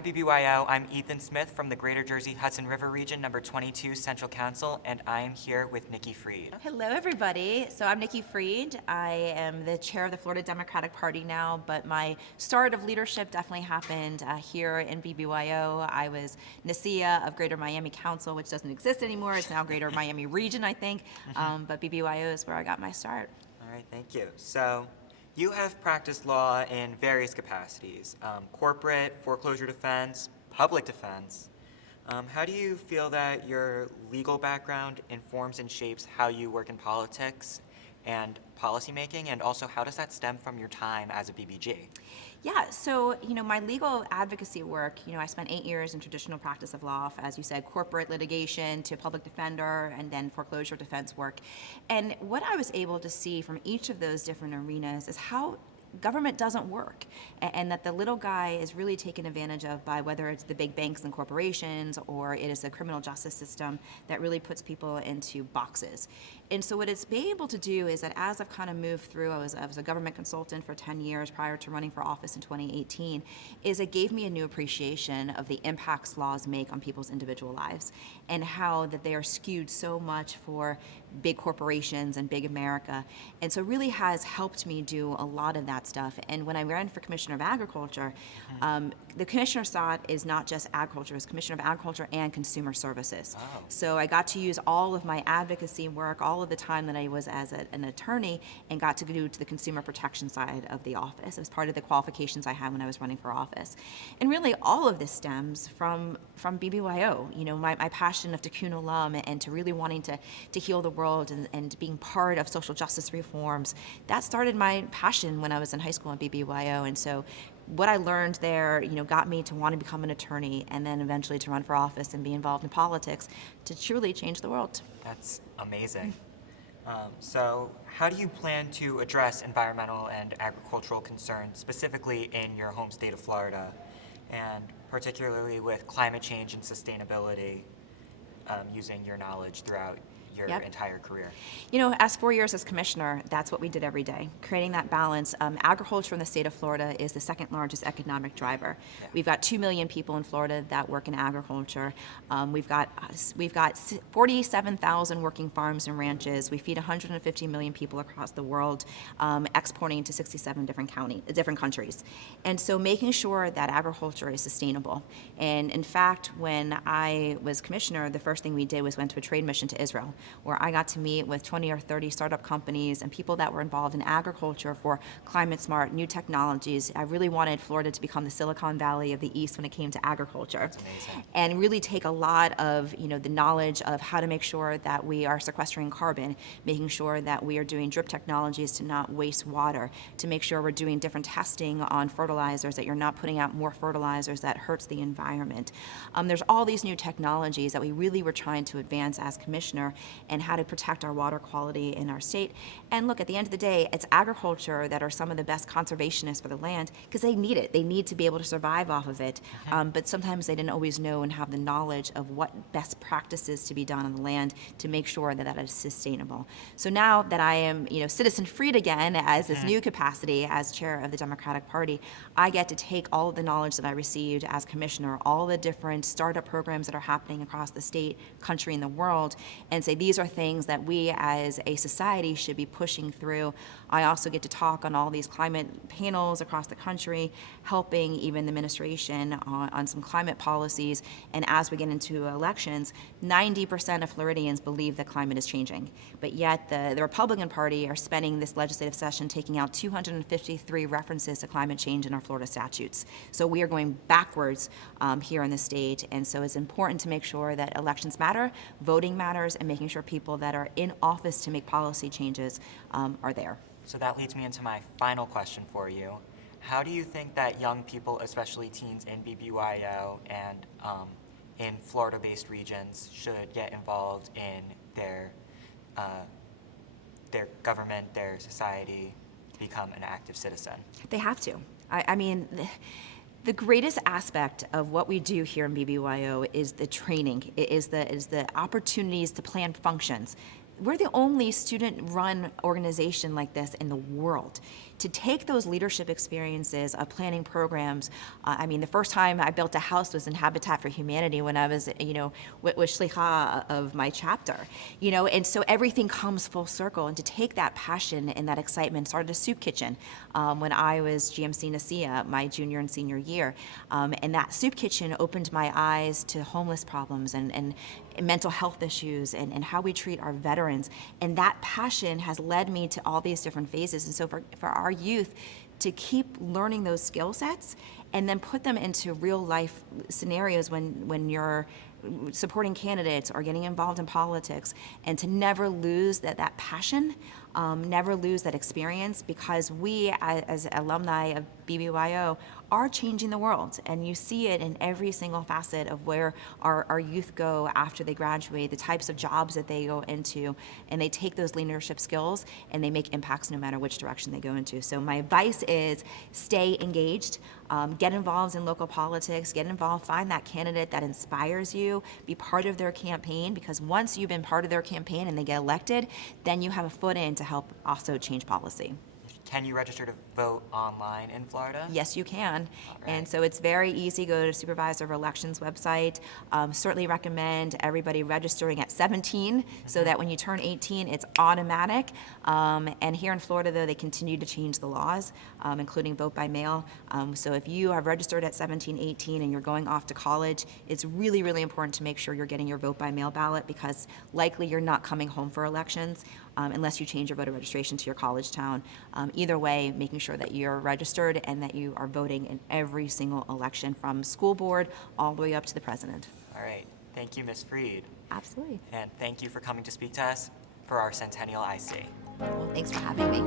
Hi BBYO, I'm Ethan Smith from the Greater Jersey Hudson River Region, number 22 Central Council, and I am here with Nikki Fried. Hello everybody, so I'm Nikki Fried. I am the chair of the Florida Democratic Party now, but my start of leadership definitely happened here in BBYO. I was NACIA of Greater Miami Council, which doesn't exist anymore. It's now Greater Miami Region, I think, but BBYO is where I got my start. All right, thank you. So, you have practiced law in various capacities, corporate, foreclosure defense, public defense. How do you feel that your legal background informs and shapes how you work in politics and policymaking, and also how does that stem from your time as a BBG? Yeah, so, my legal advocacy work, I spent 8 years in traditional practice of law, as you said, corporate litigation to public defender and then foreclosure defense work. And what I was able to see from each of those different arenas is how government doesn't work, and that the little guy is really taken advantage of by whether it's the big banks and corporations or it is the criminal justice system that really puts people into boxes. And so what it's been able to do is that as I've kind of moved through, I was a government consultant for 10 years prior to running for office in 2018, is it gave me a new appreciation of the impacts laws make on people's individual lives and how that they are skewed so much for big corporations and big America. And so it really has helped me do a lot of that stuff. And when I ran for Commissioner of Agriculture, the commissioner slot is not just agriculture, it's Commissioner of Agriculture and Consumer Services. Oh. So I got to use all of my advocacy work, all of the time that I was as an attorney, and got to go to the consumer protection side of the office. It was part of the qualifications I had when I was running for office. And really all of this stems from BBYO, my passion of Tikkun Olam and to really wanting to heal the world and being part of social justice reforms. That started my passion when I was in high school at BBYO. And so what I learned there, got me to want to become an attorney and then eventually to run for office and be involved in politics to truly change the world. That's amazing. So, how do you plan to address environmental and agricultural concerns, specifically in your home state of Florida, and particularly with climate change and sustainability, using your knowledge throughout your entire career? As 4 years as commissioner, that's what we did every day, creating that balance. Agriculture in the state of Florida is the second largest economic driver. Yeah. We've got 2 million people in Florida that work in agriculture. We've got 47,000 working farms and ranches. We feed 150 million people across the world, exporting to 67 different countries. And so making sure that agriculture is sustainable. And in fact, when I was commissioner, the first thing we did was went to a trade mission to Israel, where I got to meet with 20 or 30 startup companies and people that were involved in agriculture for climate smart, new technologies. I really wanted Florida to become the Silicon Valley of the East when it came to agriculture. That's amazing. And really take a lot of the knowledge of how to make sure that we are sequestering carbon, making sure that we are doing drip technologies to not waste water, to make sure we're doing different testing on fertilizers, that you're not putting out more fertilizers that hurts the environment. There's all these new technologies that we really were trying to advance as commissioner, and how to protect our water quality in our state. And look, at the end of the day, it's agriculture that are some of the best conservationists for the land, because they need it. They need to be able to survive off of it. But sometimes they didn't always know and have the knowledge of what best practices to be done on the land to make sure that that is sustainable. So now that I am, citizen freed again as this new capacity as chair of the Democratic Party, I get to take all of the knowledge that I received as commissioner, all the different startup programs that are happening across the state, country, and the world, and say these are things that we as a society should be pushing through. I also get to talk on all these climate panels across the country, helping even the administration on some climate policies. And as we get into elections, 90% of Floridians believe that climate is changing. But yet the Republican Party are spending this legislative session taking out 253 references to climate change in our Florida statutes. So we are going backwards here in the state. And so it's important to make sure that elections matter, voting matters, and making sure people that are in office to make policy changes are there. So that leads me into my final question for you. How do you think that young people, especially teens in BBYO and in Florida-based regions, should get involved in their government, their society, become an active citizen? They have to. I mean, the greatest aspect of what we do here in BBYO is the training, is the opportunities to plan functions. We're the only student-run organization like this in the world. to take those leadership experiences of planning programs. I mean, the first time I built a house was in Habitat for Humanity when I was, was shlicha of my chapter, and so everything comes full circle. And to take that passion and that excitement, started a soup kitchen when I was GMC Nasia my junior and senior year. And that soup kitchen opened my eyes to homeless problems and mental health issues and how we treat our veterans. And that passion has led me to all these different phases. And so for our youth to keep learning those skill sets and then put them into real life scenarios when you're supporting candidates or getting involved in politics, and to never lose that passion, never lose that experience, because we as alumni of BBYO are changing the world, and you see it in every single facet of where our youth go after they graduate, the types of jobs that they go into, and they take those leadership skills and they make impacts no matter which direction they go into. So my advice is stay engaged, get involved in local politics, get involved, find that candidate that inspires you, be part of their campaign, because once you've been part of their campaign and they get elected, then you have a foot in to help also change policy. Can you register to vote online in Florida? Yes, you can. All right. And so it's very easy. Go to Supervisor of Elections website. Certainly recommend everybody registering at 17 so that when you turn 18, it's automatic. And here in Florida, though, they continue to change the laws, including vote by mail. So if you have registered at 17, 18, and you're going off to college, it's really, really important to make sure you're getting your vote by mail ballot, because likely you're not coming home for elections unless you change your voter registration to your college town. Either way, making sure that you're registered and that you are voting in every single election from school board all the way up to the president. All right. Thank you, Ms. Fried. Absolutely. And thank you for coming to speak to us for our Centennial IC. Well, thanks for having me.